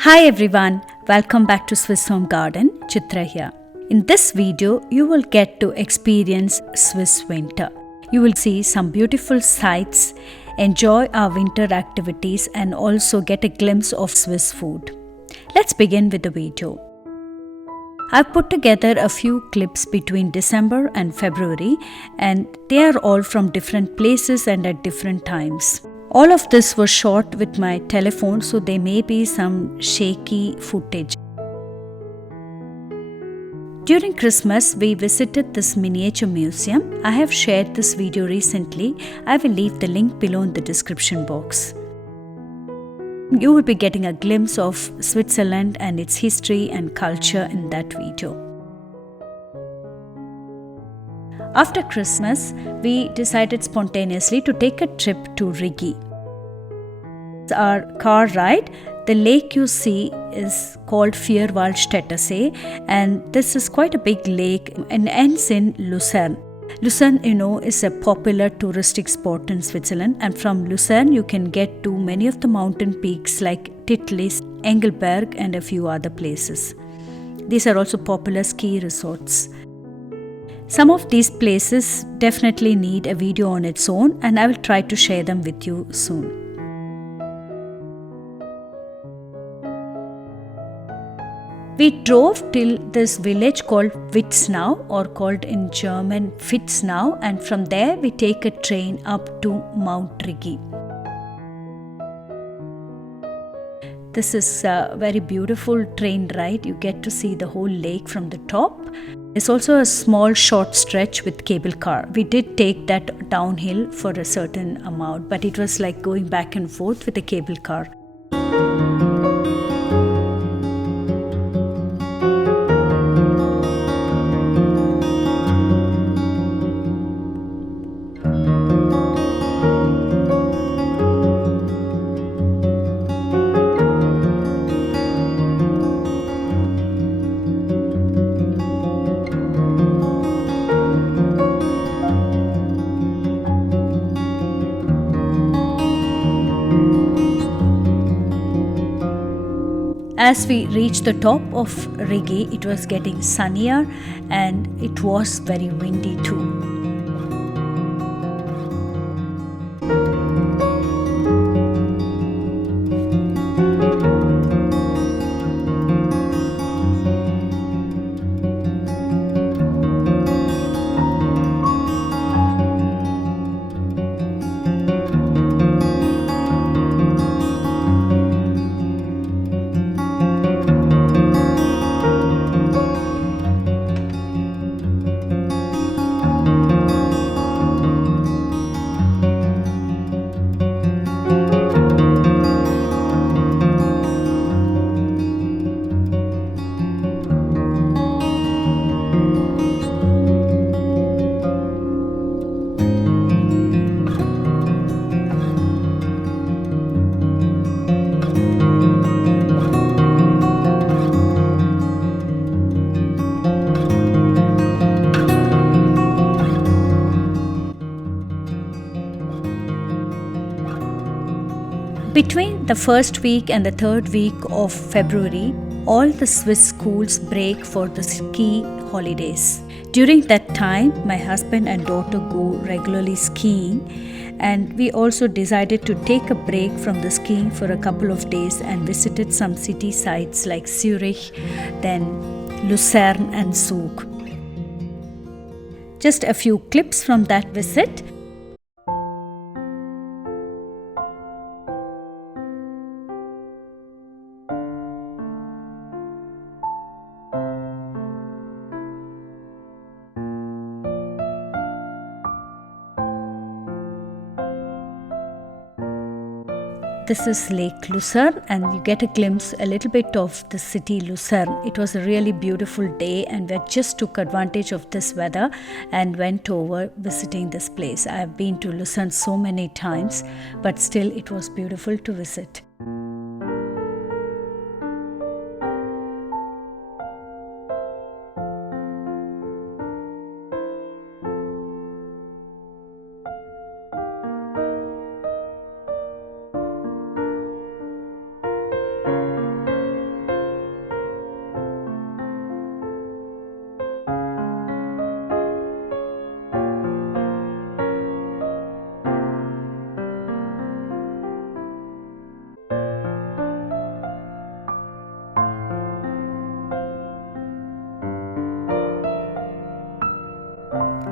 Hi everyone, welcome back to Swiss Home Garden, Chitra here. In this video, you will get to experience Swiss winter. You will see some beautiful sights, enjoy our winter activities and also get a glimpse of Swiss food. Let's begin with the video. I've put together a few clips between December and February and they are all from different places and at different times. All of this was shot with my telephone, so there may be some shaky footage. During Christmas, we visited this miniature museum. I have shared this video recently. I will leave the link below in the description box. You will be getting a glimpse of Switzerland and its history and culture in that video. After Christmas, we decided spontaneously to take a trip to Rigi. Our car ride, the lake you see is called Vierwaldstättersee and this is quite a big lake and ends in Lucerne. Lucerne, is a popular touristic spot in Switzerland, and from Lucerne you can get to many of the mountain peaks like Titlis, Engelberg and a few other places. These are also popular ski resorts. Some of these places definitely need a video on its own and I will try to share them with you soon. We drove till this village called Witznau, or called in German Vitznau, and from there we take a train up to Mount Rigi. This is a very beautiful train ride. You get to see the whole lake from the top. There's also a small short stretch with cable car. We did take that downhill for a certain amount, but it was like going back and forth with a cable car. As we reached the top of Rigi, it was getting sunnier and it was very windy too. Between the first week and the third week of February, all the Swiss schools break for the ski holidays. During that time, my husband and daughter go regularly skiing, and we also decided to take a break from the skiing for a couple of days and visited some city sites like Zurich, then Luzern and Zug. Just a few clips from that visit. This is Lake Lucerne and you get a glimpse a little bit of the city Lucerne. It was a really beautiful day and we just took advantage of this weather and went over visiting this place. I have been to Lucerne so many times, but still it was beautiful to visit.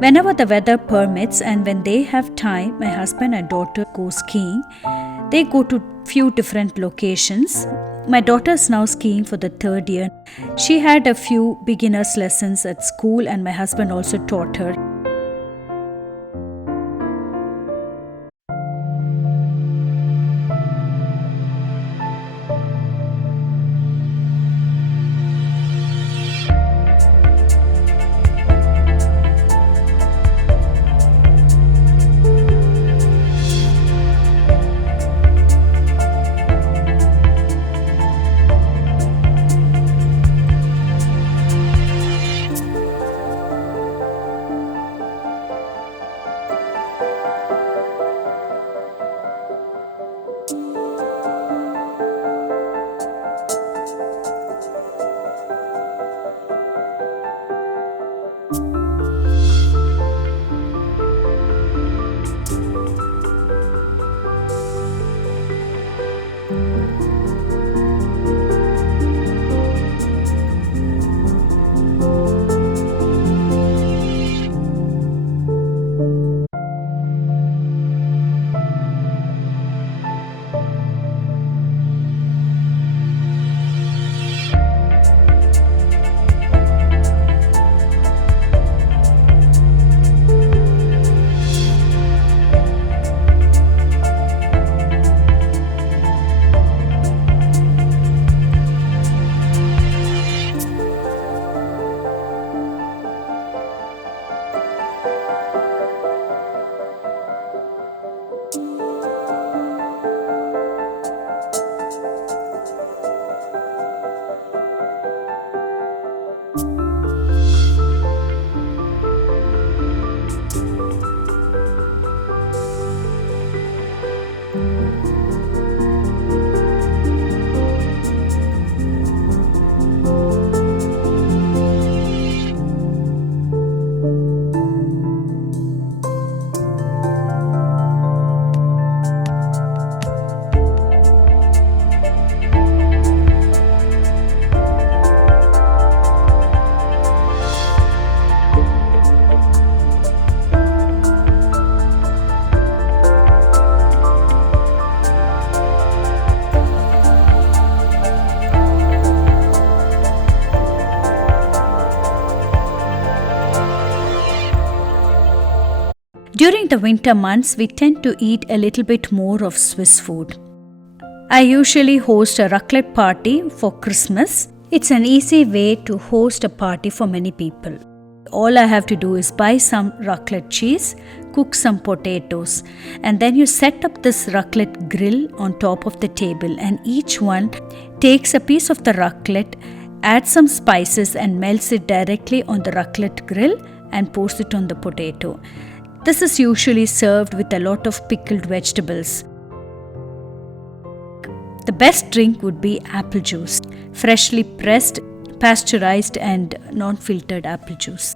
Whenever the weather permits and when they have time, my husband and daughter go skiing. They go to few different locations. My daughter is now skiing for the 3rd year. She had a few beginners lessons at school and my husband also taught her. During the winter months, we tend to eat a little bit more of Swiss food. I usually host a raclette party for Christmas. It's an easy way to host a party for many people. All I have to do is buy some raclette cheese, cook some potatoes, and then you set up this raclette grill on top of the table, and each one takes a piece of the raclette, adds some spices and melts it directly on the raclette grill and pours it on the potato. This is usually served with a lot of pickled vegetables. The best drink would be apple juice, freshly pressed, pasteurized and non-filtered apple juice.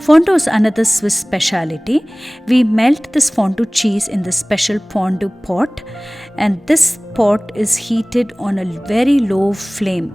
Fondo is another Swiss speciality. We melt this fondue cheese in the special fondue pot, and this pot is heated on a very low flame.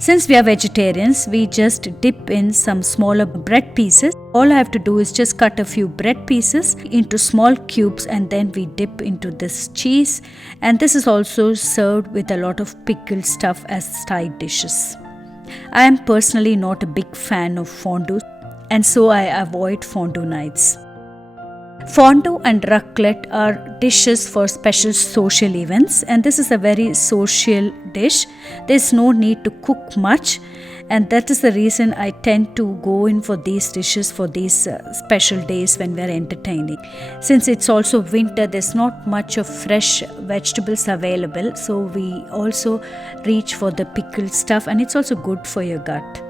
Since we are vegetarians, we just dip in some smaller bread pieces. All I have to do is just cut a few bread pieces into small cubes and then we dip into this cheese. And this is also served with a lot of pickled stuff as side dishes. I am personally not a big fan of fondue, and so I avoid fondue nights. Fondue and raclette are dishes for special social events, and this is a very social dish. There's no need to cook much, and that is the reason I tend to go in for these dishes for these special days when we're entertaining. Since it's also winter, there's not much of fresh vegetables available, so we also reach for the pickled stuff, and it's also good for your gut.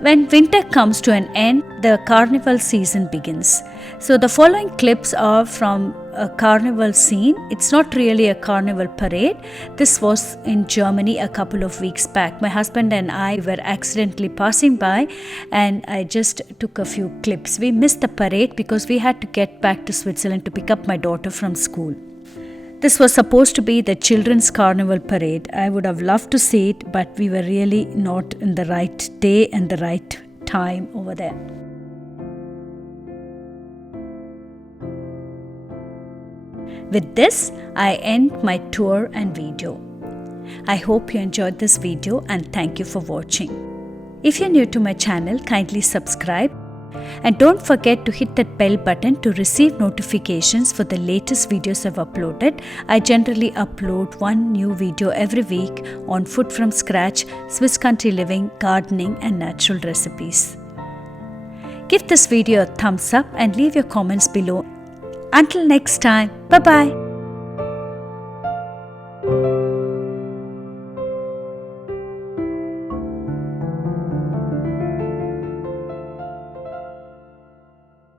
When winter comes to an end, the carnival season begins. So the following clips are from a carnival scene. It's not really a carnival parade. This was in Germany a couple of weeks back. My husband and I were accidentally passing by and I just took a few clips. We missed the parade because we had to get back to Switzerland to pick up my daughter from school. This was supposed to be the children's carnival parade. I would have loved to see it, but we were really not in the right day and the right time over there. With this, I end my tour and video. I hope you enjoyed this video and thank you for watching. If you're new to my channel, kindly subscribe and don't forget to hit that bell button to receive notifications for the latest videos I've uploaded. I generally upload one new video every week on food from scratch, Swiss country living, gardening and natural recipes. Give this video a thumbs up and leave your comments below. Until next time, bye-bye.